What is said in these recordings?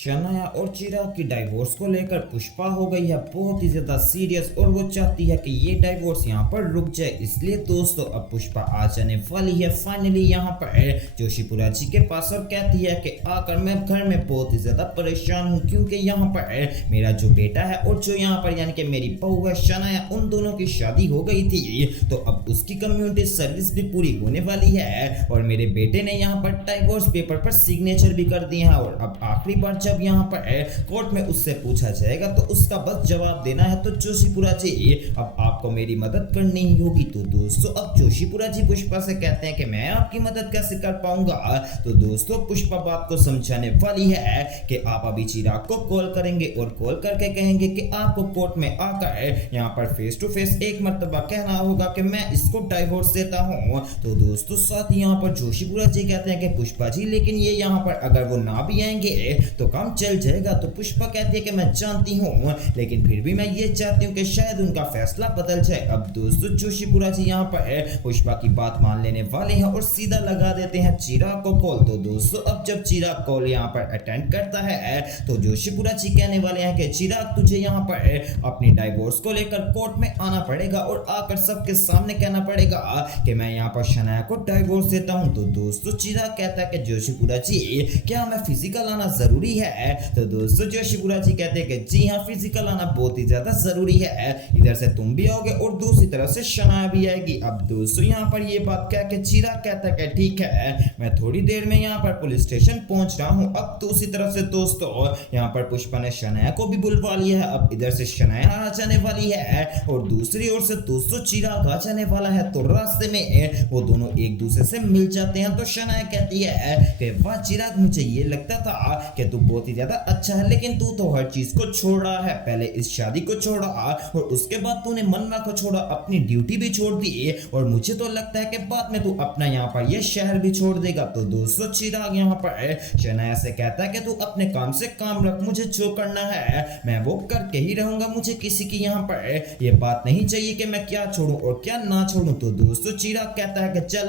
शनाया और चिराग की डाइवोर्स को लेकर पुष्पा हो गई है बहुत ही ज्यादा सीरियस और वो चाहती है कि ये डाइवोर्स यहाँ पर रुक जाए। इसलिए दोस्तों अब पुष्पा आ जाने वाली है फाइनली यहाँ पर जोशीपुरा जी के पास और कहती है कि आकर मैं घर में बहुत ही ज्यादा परेशान हूँ क्योंकि यहाँ पर मेरा जो बेटा है और जो यहाँ पर यानी कि मेरी बहू है शनाया, उन दोनों की शादी हो गई थी तो अब उसकी कम्युनिटी सर्विस भी पूरी होने वाली है और मेरे बेटे ने यहाँ पर डाइवोर्स पेपर पर सिग्नेचर भी कर दिए हैं। और अब आखिरी बार जब यहाँ पर कोर्ट में उससे पूछा जाएगा तो उसका बस जवाब देना है। तो जोशीपुरा जी अब आपको मेरी मदद करनी ही होगी। तो दोस्तों अब जोशीपुरा जी पुष्पा से कहते हैं कि मैं आपकी मदद कैसे कर पाऊंगा। तो दोस्तों पुष्पा बात को समझाने वाली है कि आप अभी चिराग को कॉल करेंगे और कॉल करके कहेंगे कि आपको कोर्ट में आकर यहाँ पर फेस टू फेस एक मर्तबा कहना होगा कि मैं इसको डाइवोर्स देता हूँ। तो दोस्तों साथ ही यहाँ पर जोशीपुरा जी कहते हैं कि पुष्पा जी लेकिन ये यहाँ पर अगर वो ना भी आएंगे तो काम चल जाएगा। तो पुष्पा कहती है कि मैं जानती हूँ लेकिन फिर भी मैं ये चाहती हूँ कि शायद उनका फैसला बदल जाए। अब दोस्तों जोशीपुरा जी यहाँ पर पुष्पा की बात मान लेने वाले हैं और सीधा लगा देते हैं चिराग को कॉल। तो दोस्तों अब जब चिराग कॉल यहाँ पर अटेंड करता है तो जोशीपुरा जी कहने वाले हैं कि चिराग तुझे यहाँ पर अपनी डाइवोर्स को लेकर कोर्ट में आना पड़ेगा और आकर सबके सामने कहना पड़ेगा कि मैं यहाँ पर शनाया को डाइवोर्स देता हूँ। तो दोस्तों चिराग कहता है कि जोशीपुरा जी क्या मैं फिजिकल आना जरूरी है। तो दोस्तों जोशीपुरा जी कहते हैं कि जी हाँ फिजिकल आना बहुत ही ज्यादा जरूरी है। इधर से तुम भी आओगे और दूसरी तरफ से शनाया भी आएगी। अब दोस्तों यहाँ पर ये बात कह के चिराग कहता है कि ठीक है मैं थोड़ी देर में यहाँ पर पुलिस स्टेशन पहुंच रहा हूँ। अब दूसरी तरफ से दोस्तों यहाँ पर पुष्पा ने शनाया को भी बुलवा लिया है। अब इधर से शनाया आ जाने वाली है और दूसरी ओर से दोस्तों चिराग आ जाने वाला है। तो रास्ते में वो दोनों एक दूसरे से मिल जाते हैं। तो शनाया कहती है कि वाह चिराग मुझे ये लगता था कि तू बहुत ही ज्यादा अच्छा है लेकिन तू तो हर चीज को छोड़ रहा है। पहले इस शादी को छोड़ा और उसके बाद तूने मनवा को छोड़ा, अपनी ड्यूटी भी छोड़ दी और मुझे तो लगता है कि बाद में तू अपना यहाँ पर ये शहर भी छोड़ देगा। तो दोस्तों चिराग यहाँ पर शनाया से कहता है कि तू अपने काम से काम रख, मुझे जो करना है मैं वो करके ही रहूंगा। मुझे किसी की यहाँ पर ये बात नहीं चाहिए कि मैं क्या छोड़ूं और क्या ना छोड़ूं। तो दोस्तों चिराग कहता है कि चल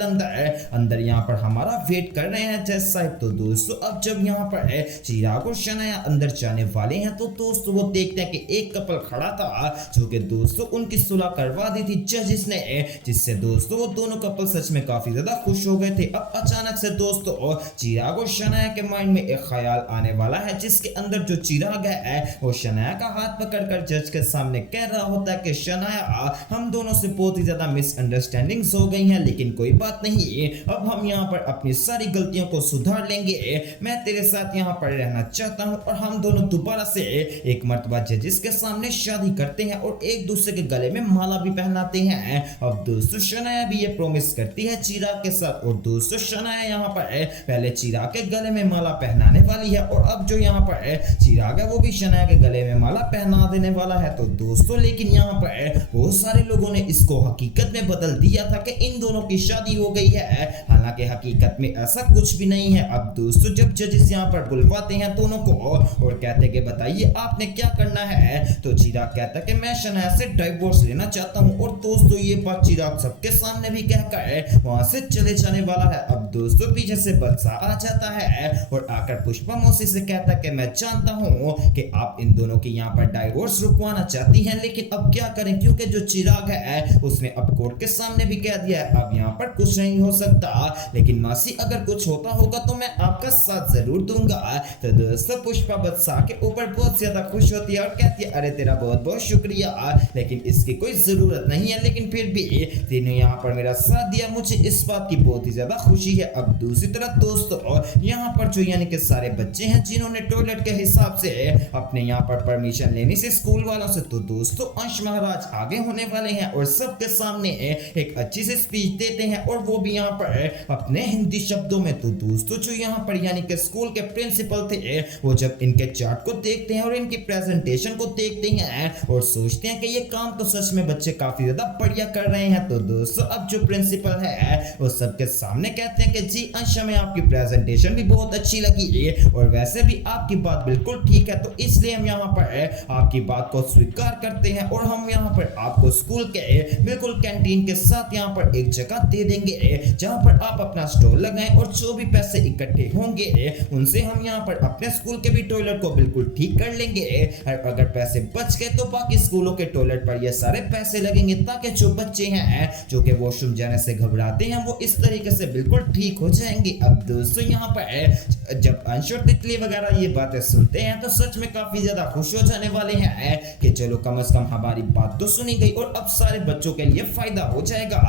अंदर यहाँ पर हमारा वेट कर रहे हैं जज साहब। तो दोस्तों अब जब यहाँ पर चिराग और शनाया अंदर जाने वाले हैं तो दोस्तों वो देखते हैं कि एक कपल खड़ा था जो कि दोस्तों उनकी सुलह करवा दी थी जजिस ने, जिससे दोस्तों वो दोनों कपल सच में काफी ज्यादा खुश हो गए थे। अब अचानक से दोस्तों चिराग और शनाया के माइंड में एक ख्याल आने वाला है जिसके अंदर जो चिराग है वो शनाया का हाथ पकड़कर जज के सामने कह रहा होता है कि शनाया हम दोनों से बहुत ही ज्यादा मिसअंडरस्टैंडिंग्स हो गई हैं लेकिन कोई बात नहीं, अब हम यहाँ पर अपनी सारी गलतियों को सुधार लेंगे। मैं तेरे साथ यहाँ पर रहना चाहता हूँ और हम दोनों दोबारा से एक मर्तबा जजिस के सामने शादी करते हैं और एक दूसरे के गले में माला भी पहनाते हैं। अब दोस्तों शनाया भी ये प्रॉमिस करती है चिराग के साथ और दोस्तों शनाया यहाँ पर पहले चिराग के गले में माला पहनाने वाली है और अब जो यहाँ पर चिराग है वो भी शनाया के गले में माला पहना देने वाला है। तो दोस्तों लेकिन यहाँ पर बहुत सारे लोगों ने इसको हकीकत में बदल दिया था कि इन दोनों की शादी हो गई है, हालांकि हकीकत में ऐसा कुछ भी नहीं है। अब दोस्तों जब जजेस यहाँ पर बुलवाते हैं दोनों को और कहते हैं कि बताइए आपने क्या करना है। तो चिराग कहता है कि मैं शनाया से डाइवोर्स लेना चाहता हूँ और दोस्तों ये बात चिराग सबके सामने भी कहकर वहां से चले जाने वाला है। अब दोस्तों पीछे से बदसा आ जाता है और आकर पुष्पा मौसी से कहता है कि मैं जानता हूँ कि आप इन दोनों की यहाँ पर डाइवोर्स रुकवाना चाहती हैं लेकिन अब क्या करें क्योंकि जो चिराग है उसने अब कोर्ट के सामने भी कह दिया है अब यहाँ पर कुछ नहीं हो सकता, लेकिन मासी अगर कुछ होता होगा तो मैं आपका साथ जरूर दूंगा। तो दोस्तों पुष्पा बदसा के ऊपर बहुत ज्यादा खुश होती है और कहती है अरे तेरा बहुत बहुत शुक्रिया लेकिन इसकी कोई जरूरत नहीं है, लेकिन फिर भी तूने यहाँ पर मेरा साथ दिया, मुझे इस बात की बहुत ही ज्यादा खुशी है। अब दूसरी तरफ दोस्तों यहाँ पर जो यानी कि सारे बच्चे हैं जिन्होंने टॉयलेट के हिसाब से अपने यहाँ पर परमिशन लेनी से स्कूल वालों से, तो दोस्तों अंश महाराज आगे होने वाले हैं और सबके सामने एक अच्छी सी स्पीच देते हैं और वो भी यहाँ पर अपने हिंदी शब्दों में। तो दोस्तों जो यहाँ पर यानी कि स्कूल के प्रिंसिपल थे वो जब इनके चार्ट को देखते हैं और इनकी प्रेजेंटेशन को देखते हैं और सोचते हैं कि ये काम तो सच में बच्चे काफी ज्यादा बढ़िया कर रहे हैं। तो दोस्तों अब जो प्रिंसिपल है वो सबके सामने कहते हैं कि जी अंश में आपकी प्रेजेंटेशन भी बहुत अच्छी लगी और वैसे भी आपकी बात बिल्कुल ठीक है, तो इसलिए हम यहाँ पर आपकी बात को स्वीकार करते हैं और हम यहाँ पर आपको स्कूल के बिल्कुल कैंटीन के साथ यहाँ पर एक जगह दे देंगे जहाँ पर आप अपना स्टॉल लगाएं और जो भी पैसे इकट्ठे होंगे उनसे हम यहाँ पर अपने स्कूल के भी टॉयलेट को बिल्कुल ठीक कर लेंगे और अगर पैसे बच गए तो बाकी स्कूलों के टॉयलेट पर ये सारे पैसे लगेंगे ताकि जो बच्चे हैं जो कि वॉशरूम जाने से घबराते हैं वो इस तरीके से बिल्कुल ठीक हो जाएंगे। अब दोस्तों यहाँ पर जब अंश और तितली वगैरह ये बातें सुनते हैं तो सच में काफी ज्यादा खुश हो जाने वाले हैं कि चलो कम से कम हमारी बात तो सुनी गई और अब सारे बच्चों के लिए फायदा हो जाएगा।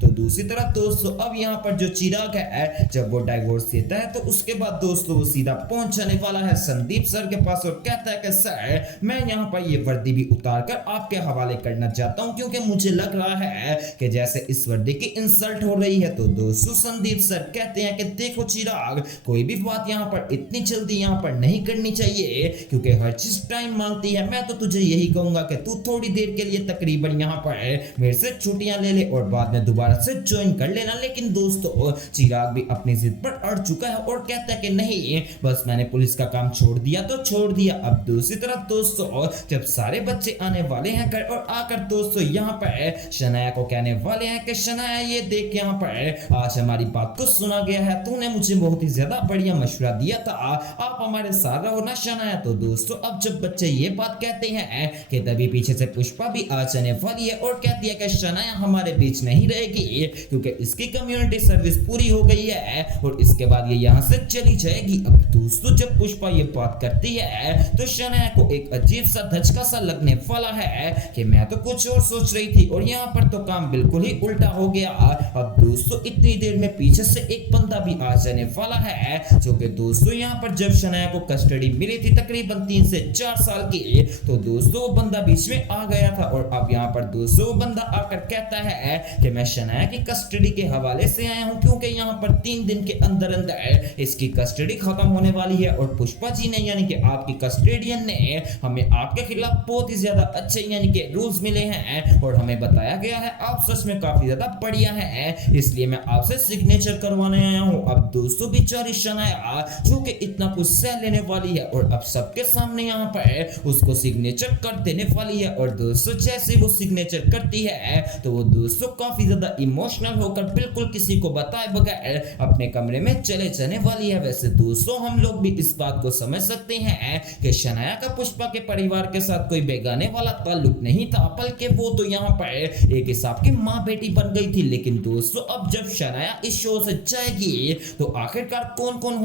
तो दूसरी तरफ दोस्तों अब यहाँ पर जो चिराग है जब वो डाइवोर्स देता है तो उसके बाद दोस्तों वो सीधा पहुंच जाने वाला है संदीप सर के पास और कहता है कि सर मैं यहाँ पर ये वर्दी भी उतार कर आपके हवाले करना चाहता हूँ क्योंकि मुझे लग रहा है कि जैसे इस वर्दी की इंसल्ट हो रही है। तो दोस्तों संदीप सर कहते हैं कि देखो चिराग कोई भी बात यहाँ पर इतनी जल्दी यहाँ पर नहीं करनी चाहिए क्योंकि हर चीज टाइम मांगती है। मैं तो तुझे यही कहूंगा कि तू थोड़ी देर के लिए तकरीबन यहाँ पर मेरे से छुट्टियां ले ले और बाद में दोबारा से ज्वाइन कर लेना। लेकिन दोस्तों चिराग भी अपनी जिद पर अड़ चुका है और कहता है कि नहीं बस मैंने पुलिस का काम छोड़ दिया तो छोड़ दिया। अब दूसरी तरफ दोस्तों जब सारे बच्चे आने वाले हैं घर और आकर दोस्तों यहाँ पर शनाया को कहने वाले हैं कि शनाया ये देख यहाँ पर आज हमारी बात को सुना गया है, तूने मुझे बहुत ही ज्यादा बढ़िया मशवरा दिया था, आप हमारे साथ रहो ना शनाया। तो दोस्तों अब जब बच्चे ये बात कहते हैं कि तभी पीछे से पुष्पा भी आ जाने वाली है और कहती है कि शनाया हमारे बीच नहीं रहेगी क्योंकि इसकी कम्युनिटी सर्विस पूरी हो गई है और इसके बाद ये यहाँ से चली जाएगी। अब दोस्तों जब पुष्पा ये बात करती है तो शनाया को एक अजीब सा धचका सा लगने वाला है कि मैं तो कुछ और सोच रही थी और यहाँ पर तो काम बिल्कुल ही उल्टा हो गया। अब दोस्तों इतनी देर में पीछे से एक बंदा भी आ जाने वाला है जो कि दोस्तों यहाँ पर जब शनाया को कस्टडी मिली थी तकरीबन 3 से 4 साल की तो दोस्तों वो बंदा बीच में आ गया था और अब यहाँ पर दोस्तों वो बंदा आकर कहता है कि मैं शनाया की कस्टडी के हवाले से आया हूँ क्योंकि यहाँ पर 3 दिन के अंदर अंदर इसकी कस्टडी खत्म होने वाली है और पुष्पा जी ने यानी कि आपकी कस्टोडियन ने हमें आपके खिलाफ बहुत ही ज्यादा अच्छे यानी कि रूल्स मिले हैं और हमें बताया गया है आप सच में काफी ज्यादा बढ़िया है, इसलिए मैं आपसे सिग्नेचर करवाने आया हूँ। अब दोस्तों बेचारी शनाया जो कि इतना कुछ सह लेने वाली है और अब सबके सामने यहाँ पर उसको सिग्नेचर कर देने वाली है और दोस्तों जैसे वो सिग्नेचर करती है तो वो दोस्तों काफी ज्यादा इमोशनल होकर बिल्कुल किसी को बताए बगैर अपने कमरे में चले जाने वाली है। वैसे दोस्तों हम लोग भी इस बात को समझ सकते हैं कि शनाया का पुष्पा के परिवार के साथ कोई बेगाने वाला ताल्लुक नहीं था बल्कि वो तो यहाँ पर एक हिसाब की माँ बेटी बन गई थी। लेकिन दोस्तों अब जब शनाया इस शो से जाएगी तो आखिरकार कौन कौन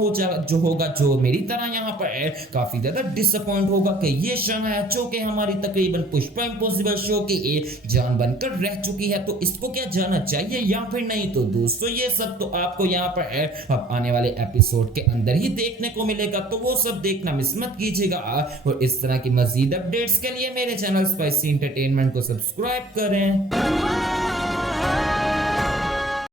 जो होगा जो मेरी तरह यहाँ पर काफी ज्यादा डिसअपॉइंट होगा कि ये शनाया जो कि हमारी तकरीबन पुष्पा इम्पॉसिबल शो की जान बनकर रह चुकी है तो इसको क्या जाना चाहिए या फिर नहीं। तो दोस्तों ये सब तो आपको यहाँ पर अब आने वाले एपिसोड के अंदर ही देखने को मिलेगा तो वो सब देखना मिस मत कीजिएगा और इस तरह की मजीद अपडेट्स के लिए मेरे चैनल स्पाइसी एंटरटेनमेंट को सब्सक्राइब करें।